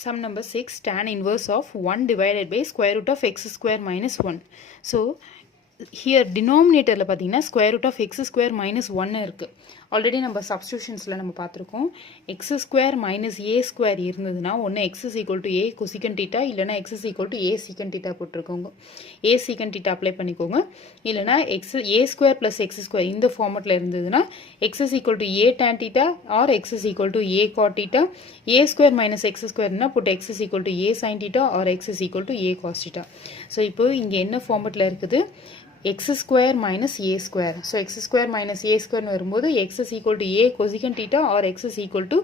Sum number 6, tan inverse of 1 divided by square root of x square minus 1. So, here denominator la pathina square root of x square minus 1 irukku. Already நம்ம substitutionsல நம்ம பார்த்திருக்கோம். x square minus a square இருந்ததுனா ஒன்னு x is equal to a cosecant theta இல்லனா x is equal to a secant theta போட்டுருக்கோங்க. a secant theta apply பண்ணிக்கோங்க. இல்லனா a square plus x square இந்த ஃபார்மட்ல இருந்ததுனா x is equal to a tan theta or x is equal to a cot theta. a square minus x square னா put x is equal to a sin theta or x is equal to a cos theta. So இப்போ இங்க என்ன ஃபார்மட்ல இருக்குது x square minus a square. So x square minus a square வரும்போது x is equal to a cosecant theta or x is equal to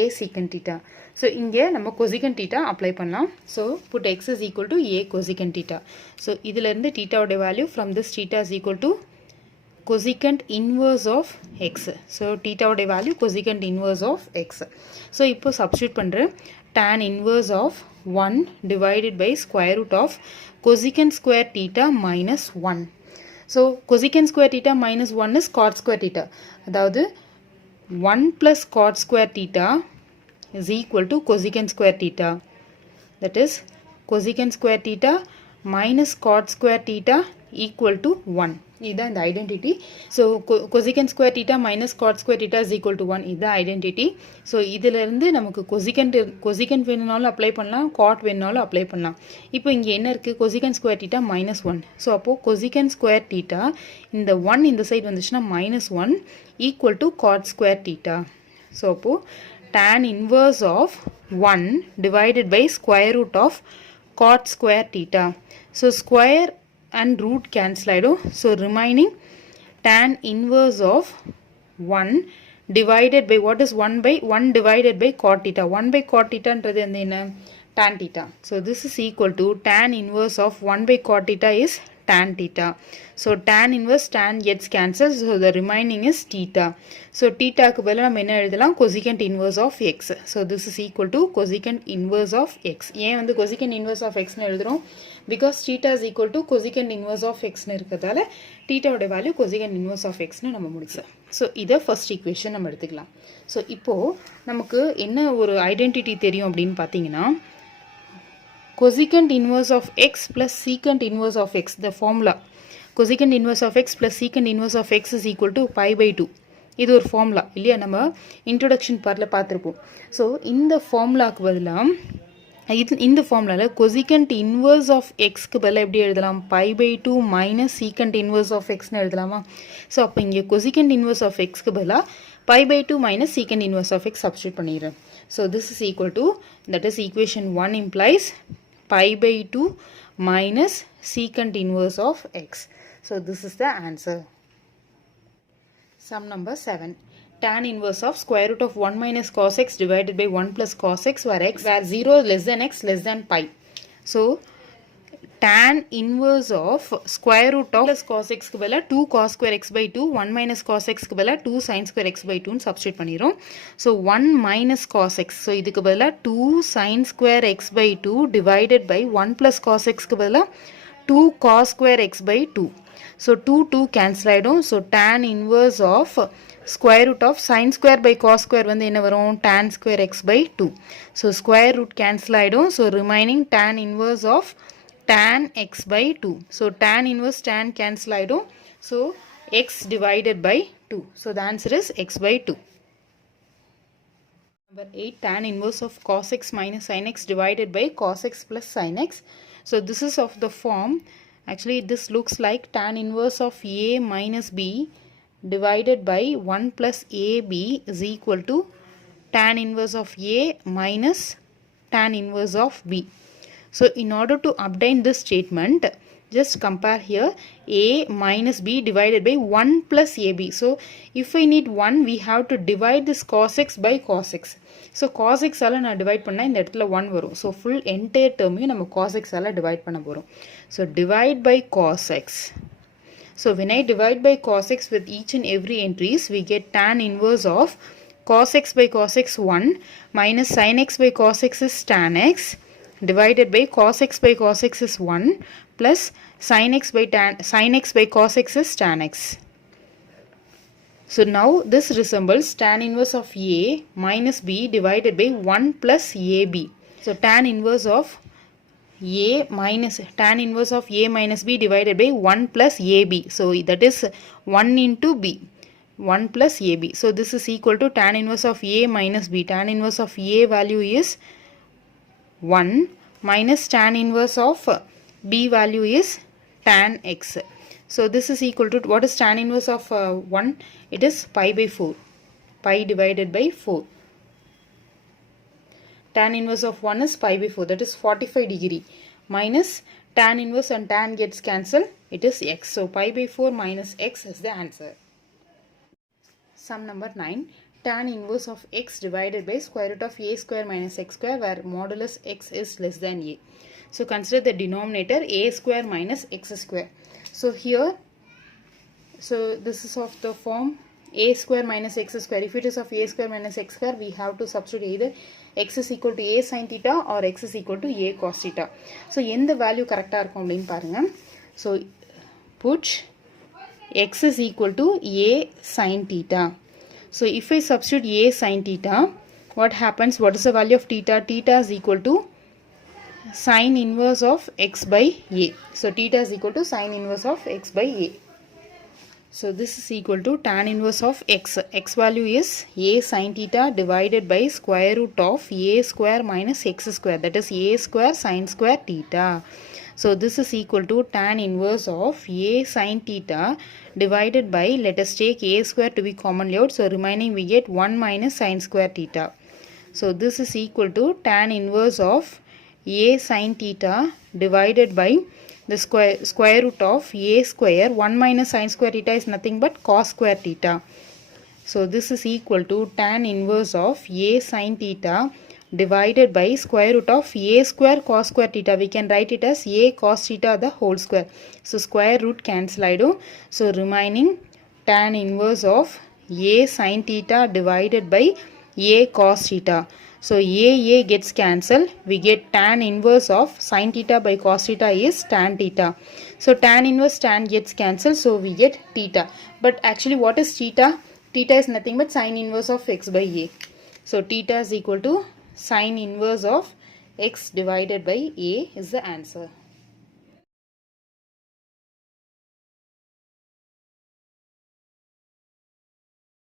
a secant theta. So இங்கே நம்ம cosecant theta apply பண்ணலாம். So put x is equal to a cosecant theta. So இதிலிருந்து theta உடைய value from this theta is equal to cosecant inverse of x. So theta உடைய value cosecant inverse of x. So இப்போ substitute பண்றேன் tan inverse of 1 divided by square root of cosecant square theta minus 1. So cosecant square theta minus 1 is cot square theta. அதாவது 1 plus cot square theta is equal to cosecant square theta. That is cosecant square theta minus cot square theta equal to 1. இதுதான் இந்த identity. So கொசிகன் square theta minus God square theta is equal to 1. இதுதான் identity. So இதிலிருந்து நமக்கு கொசிகன் வேணுனாலும் apply பண்ணலாம், God வேணுனாலும் apply பண்ணலாம். இப்போ இங்கே என்ன இருக்குது, கொசிகன் ஸ்கொயர் தீட்டா மைனஸ் 1. ஸோ அப்போது கொசிகன் ஸ்கொயர் தீட்டா இந்த 1 இந்த சைடு வந்துச்சுன்னா minus 1 equal to God square theta. So அப்போது tan inverse of 1 divided by square root of cot square theta. So square and root cancel ஆயிடும். So remaining tan inverse of 1 divided by what is 1 by 1 divided by cot theta. 1 by cot theta ன்றது என்ன, tan theta. So this is equal to tan inverse of 1 by cot theta is tan theta. So tan inverse tan gets cancelled. So the remaining is theta. So theta க்கு பதிலா நம்ம என்ன எழுதலாம், cosecant inverse of x. So this is equal to cosecant inverse of x. ஏன் வந்து cosecant inverse of x னு எழுதுறோம், because theta is equal to cosecant inverse of x னு இருக்கிறதால theta உடைய value cosecant inverse of x னு நம்ம முடிச்சோம். ஸோ இதை ஃபர்ஸ்ட் ஈக்குவேஷன் நம்ம எடுத்துக்கலாம். ஸோ இப்போது நமக்கு என்ன ஒரு ஐடென்டிட்டி தெரியும் அப்படின்னு பார்த்தீங்கன்னா, cosecant inverse of x plus secant inverse of x, the formula cosecant inverse of x plus secant inverse of x is equal to pi by 2. இது ஒரு ஃபார்முலா இல்லையா, நம்ம இன்ட்ரோடக்ஷன் பார்ட்டில் பார்த்துருப்போம். ஸோ இந்த ஃபார்முலாவுக்கு பதிலாக இந்த ஃபார்முலாவில் cosecant inverse of xக்கு பதிலாக எப்படி எழுதலாம், pi by 2 minus secant inverse of xன்னு எழுதலாமா. ஸோ அப்போ இங்கே cosecant inverse of xக்கு பதிலாக pi by 2 minus secant inverse of x substitute பண்ணிடுறேன். So this is equal to, that is equation 1 implies pi by 2 minus secant inverse of x. So this is the answer. Sum number 7. Tan inverse of square root of 1 minus cos x divided by 1 plus cos x where 0 less than x less than pi. So tan inverse of square root of plus cos x க்கு பதிலா 2 cos square x by 2, 1 minus cos x க்கு பதிலா 2 sin square x by 2 னு substitute பண்ணிரும். So 1 minus cos x, so இதுக்கு பதிலா 2 sin square x by 2 divided by 1 plus cos x க்கு பதிலா 2 cos square x by 2. So 2 cancel ஆயிடும். So tan inverse of square root of sin square by cos square வந்து என்ன வரும், tan square x by 2. So square root cancel ஆயிடும். So remaining tan inverse of tan x by 2. So tan inverse tan cancel ஆயிடும். So x divided by 2. So the answer is x by 2. Number 8, tan inverse of cos x minus sin x divided by cos x plus sin x. So this is of the form, actually this looks like tan inverse of a minus b divided by 1 plus ab is equal to tan inverse of a minus tan inverse of b. So in order to obtain this statement, just compare here a minus b divided by 1 plus ab. So if I need 1, we have to divide this cos x by cos x. So cos x ஆல நான் divide பண்ணா இந்த இடத்துல 1 வரும். So full entire term-ஐயும் நம்ம cos x ஆல divide பண்ண போறோம். So divide by cos x. So when I divide by cos x with each and every entries, we get tan inverse of cos x by cos x 1 minus sin x by cos x is tan x divided by cos x by cos x is 1 plus sin x by cos x is tan x. So now this resembles tan inverse of a minus b divided by 1 plus ab. So tan inverse of a minus tan inverse of a minus b divided by 1 plus ab. So that is 1 into b. 1 plus ab. So this is equal to tan inverse of a minus b. Tan inverse of a value is 1 minus tan inverse of b value is tan x. So this is equal to, what is tan inverse of 1? It is pi by 4. Pi divided by 4. Tan inverse of 1 is pi by 4. That is 45 degree. Minus tan inverse and tan gets cancelled. It is x. So pi by 4 minus x is the answer. Sum number 9. Tan inverse of x divided by square root of a square minus x square, where modulus x is less than a. So consider the denominator a square minus x square. So here, so this is of the form a square minus x square. If it is of a square minus x square, we have to substitute either x is equal to a sin theta or x is equal to a cos theta. So in the value correct இருக்கும் அப்படினு பாருங்க. So put x is equal to a sin theta. So if I substitute a sin theta, what happens? What is the value of theta? Theta is equal to sin inverse of x by a. So theta is equal to sin inverse of x by a. So this is equal to tan inverse of x. X value is a sin theta divided by square root of a square minus x square. That is a square sin square theta. So this is equal to tan inverse of a sin theta divided by, let us take a square to be commonly out. So remaining we get 1 minus sin square theta. So this is equal to tan inverse of a sin theta divided by the square root of a square. 1 minus sin square theta is nothing but cos square theta. So this is equal to tan inverse of a sin theta divided by square root of a square cos square theta. We can write it as a cos theta the whole square. So square root cancel idum. So remaining tan inverse of a sin theta divided by a cos theta. So a gets cancelled. We get tan inverse of sin theta by cos theta is tan theta. So tan inverse tan gets cancelled. So we get theta. But actually what is theta? Theta is nothing but sin inverse of x by a. So theta is equal to sin inverse of x divided by a is the answer.